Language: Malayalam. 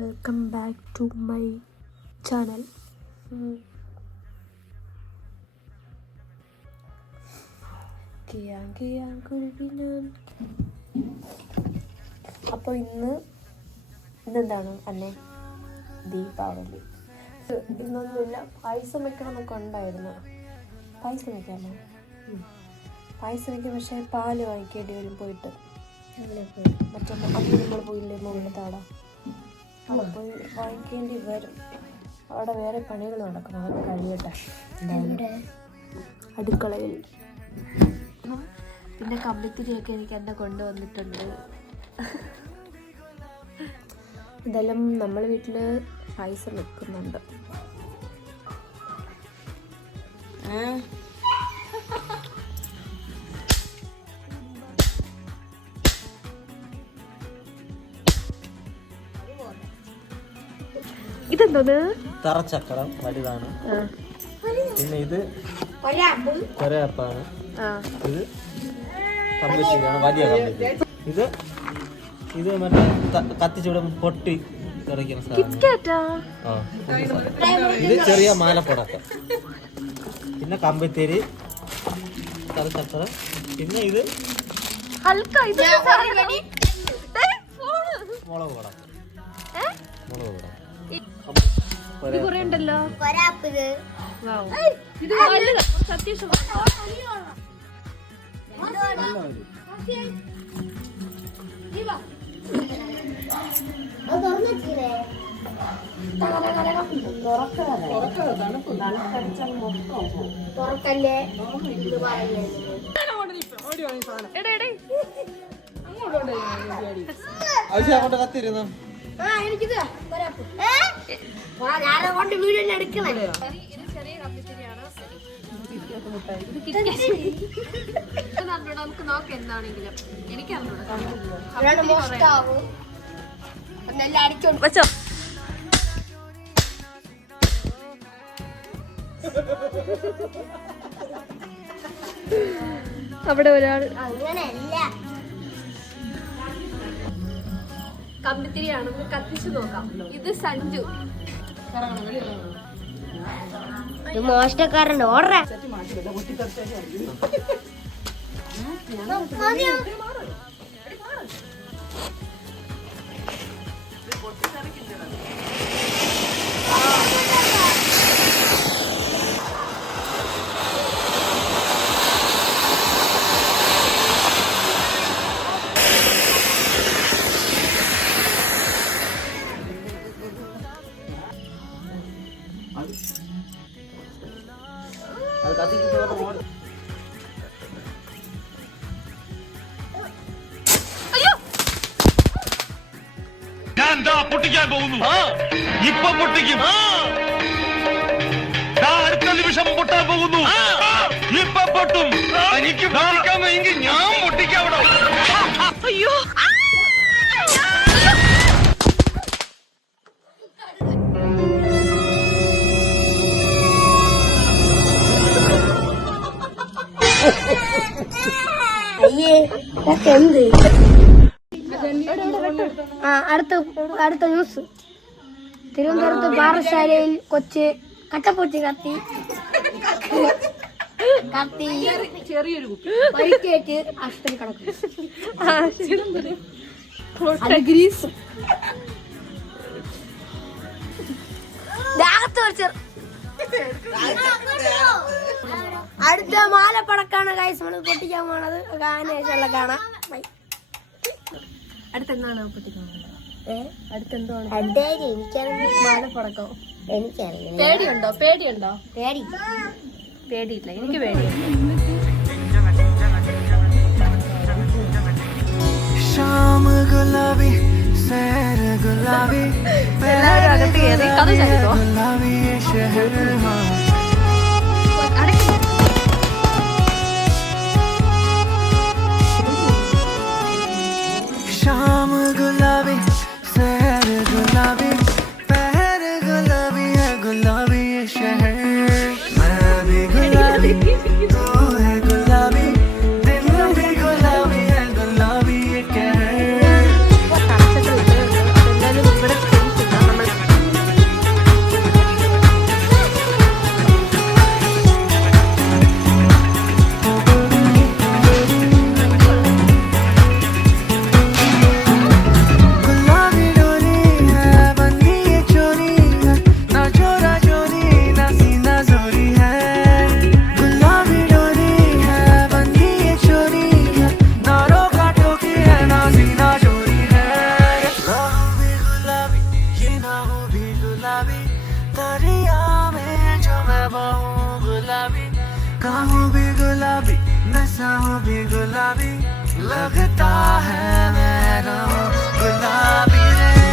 Welcome back to my channel. അപ്പോൾ ഇന്നെന്താണ് അന്നെ ദീപാവലി. ഇന്നൊന്നുമില്ല, പായസം വെക്കണമെന്നൊക്കെ ഉണ്ടായിരുന്നു. പായസം വെക്കാമോ? പായസം വയ്ക്കും, പക്ഷേ പാല് വാങ്ങിക്കേണ്ടി വരും. പോയിട്ട് മറ്റേ അന്ന് നമ്മൾ പോയില്ലേ മുകളിൽ താടാ, അവിടെ പോയി വാങ്ങിക്കേണ്ടി വരും. അവിടെ വേറെ പണികൾ നടക്കണം, അതൊക്കെ കഴിയട്ടെ. അടുക്കളയിൽ പിന്നെ കമ്പിത്തിരിയൊക്കെ എനിക്ക് എന്നെ കൊണ്ടുവന്നിട്ടുണ്ട്. ഇതെല്ലാം നമ്മൾ വീട്ടിൽ പായസം വെക്കുന്നുണ്ട്. ഇതെന്തോന്ന്? തറച്ചക്കരം വലുതാണ്. പിന്നെ ഇത് ചെറിയപ്പാണ്. ഇത് കമ്പിത്തിരിയാണ്, വലിയ കമ്പിത്തിരി. ഇത് മറ്റേ കത്തിച്ചൂടെ പൊട്ടി തെറിക്കുന്ന സാധനം. ഇത് ചെറിയ മാലപ്പടക്കം. പിന്നെ കമ്പിത്തിരി, തറച്ചക്കരം. പിന്നെ ഇത് മുളക് പടക്കം. മുളക് പടക്കം ഉണ്ടല്ലോ. കത്തിരുന്നു. നമുക്ക് നോക്കാം എന്താണെങ്കിലും. വെച്ചോ. അവിടെ ഒരാൾ കമ്പിത്തിരിയാണെന്ന് കത്തിച്ചു നോക്കാം. ഇത് സഞ്ജു, മോഷ്ടക്കാരൻ ഓർഡർ. പൊട്ടിക്കാൻ പോകുന്നു. ഇപ്പൊ പൊട്ടിക്കും. അടുത്ത നിമിഷം പൊട്ടാൻ പോകുന്നു. ഇപ്പൊ പൊട്ടും. എനിക്ക് പൊട്ടിക്കാമെങ്കിൽ ഞാൻ പൊട്ടിക്കാം. അയ്യോ, എന്ത് അടുത്ത ന്യൂസ്. തിരുവനന്തപുരത്ത് പാറശാലയിൽ കൊച്ച് കട്ടപ്പൂച്ചി കത്തി പരിക്കേറ്റ് ആശുപത്രി അടുത്ത മാലപ്പടക്കാണ് ഗൈസ് നമ്മൾ പൊട്ടിക്കാൻ പോണത്. ഗാനേശുള്ള കാണാം. അടുത്തെന്താണ് പൊട്ടിക്കാൻ? അടുത്തെന്താണ്? മാലപ്പടക്കം എനിക്കറിയാം. പേടിയുണ്ടോ? പേടിയില്ല, എനിക്ക് പേടിയില്ല. എല്ലാവരും അകത്ത് കയറി കഥ ചാടിക്കോ. शाम गुलाबी शहर गुलाबी पहर गुलाबी है गुलाबी ये शहर मैं भी गुलाबी तू है गुलाबी दिन भी गुलाबी है गुलाबी ये कहर. काहूँ भी गुलाबी नशा हूँ भी गुलाबी लगता है मैं गुलाबी रे